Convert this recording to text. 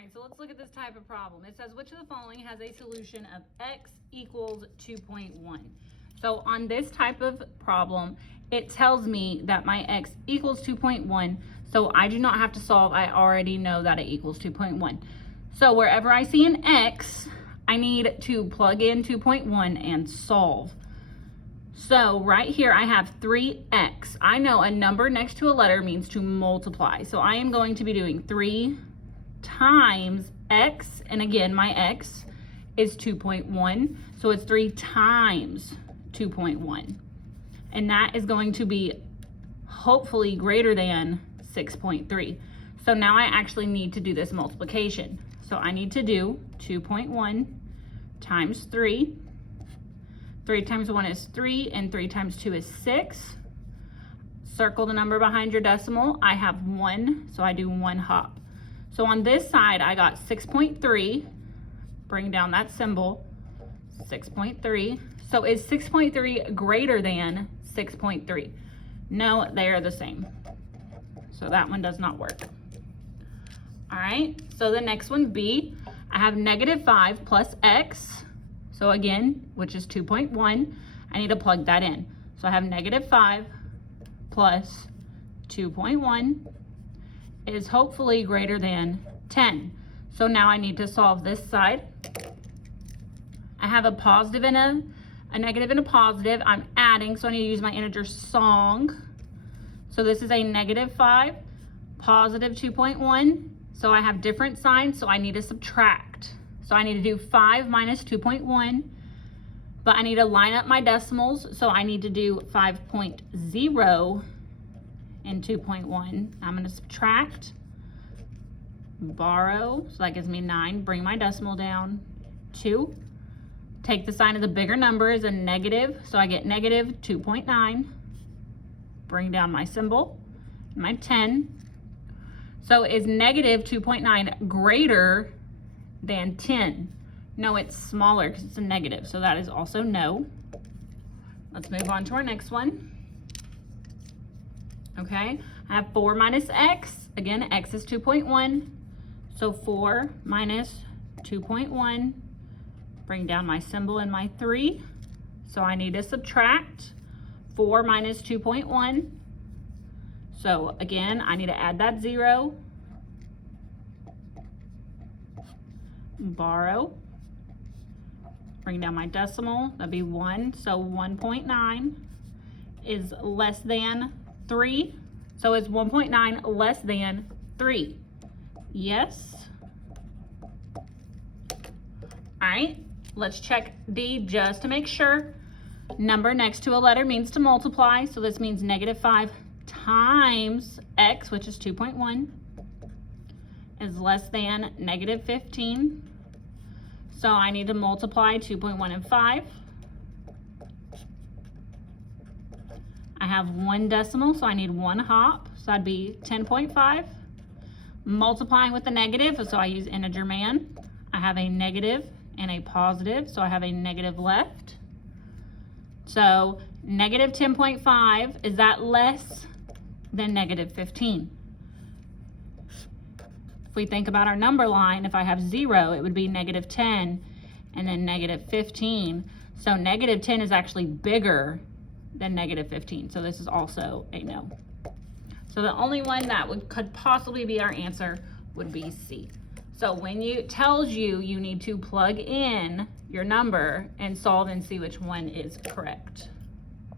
right, so let's look at this type of problem. It says, which of the following has a solution of x equals 2.1? So on this type of problem, it tells me that my x equals 2.1, so I do not have to solve. I already know that it equals 2.1. So wherever I see an x, I need to plug in 2.1 and solve. So right here I have 3x. I know a number next to a letter means to multiply. So I am going to be doing 3 times x, and again my x is 2.1, so it's 3 times 2.1, and that is going to be hopefully greater than 6.3. So now I actually need to do this multiplication. So I need to do 2.1 times 3. 3 times 1 is 3, and 3 times 2 is 6. Circle the number behind your decimal. I have 1, so I do 1 hop. So on this side, I got 6.3. Bring down that symbol, 6.3. So is 6.3 greater than 6.3? No, they are the same. So that one does not work. All right, so the next one, B, I have -5 plus x. So again, which is 2.1, I need to plug that in. So I have -5 plus 2.1 is hopefully greater than 10. So now I need to solve this side. I have a positive and a negative and a positive. I'm adding, so I need to use my integer song. So this is a -5, positive 2.1. So I have different signs, so I need to subtract. So I need to do 5 minus 2.1, but I need to line up my decimals. So I need to do 5.0 and 2.1. I'm going to subtract, borrow, so that gives me 9. Bring my decimal down, 2. Take the sign of the bigger number as a negative, so I get -2.9. Bring down my symbol, my 10. So is -2.9 greater than 10? No, it's smaller because it's a negative, so that is also no. Let's move on to our next one. Okay, I have 4 minus x. Again, x is 2.1. So 4 minus 2.1. Bring down my symbol and my 3. So I need to subtract 4 minus 2.1. So again, I need to add that 0. Borrow. Bring down my decimal. That'd be 1. So 1.9 is less than 3. So is 1.9 less than 3? Yes. All right, let's check D just to make sure. Number next to a letter means to multiply. So this means -5 times x, which is 2.1, is less than -15. So I need to multiply 2.1 and 5. I have 1 decimal, so I need 1 hop. So that'd be 10.5. Multiplying with the negative, so I use integer man. I have a negative and a positive, so I have a negative left. So -10.5, is that less than -15? If we think about our number line, if I have 0, it would be -10 and then -15. So -10 is actually bigger than -15. So this is also a no. So the only one that could possibly be our answer would be C. So when it tells you, you need to plug in your number and solve and see which one is correct.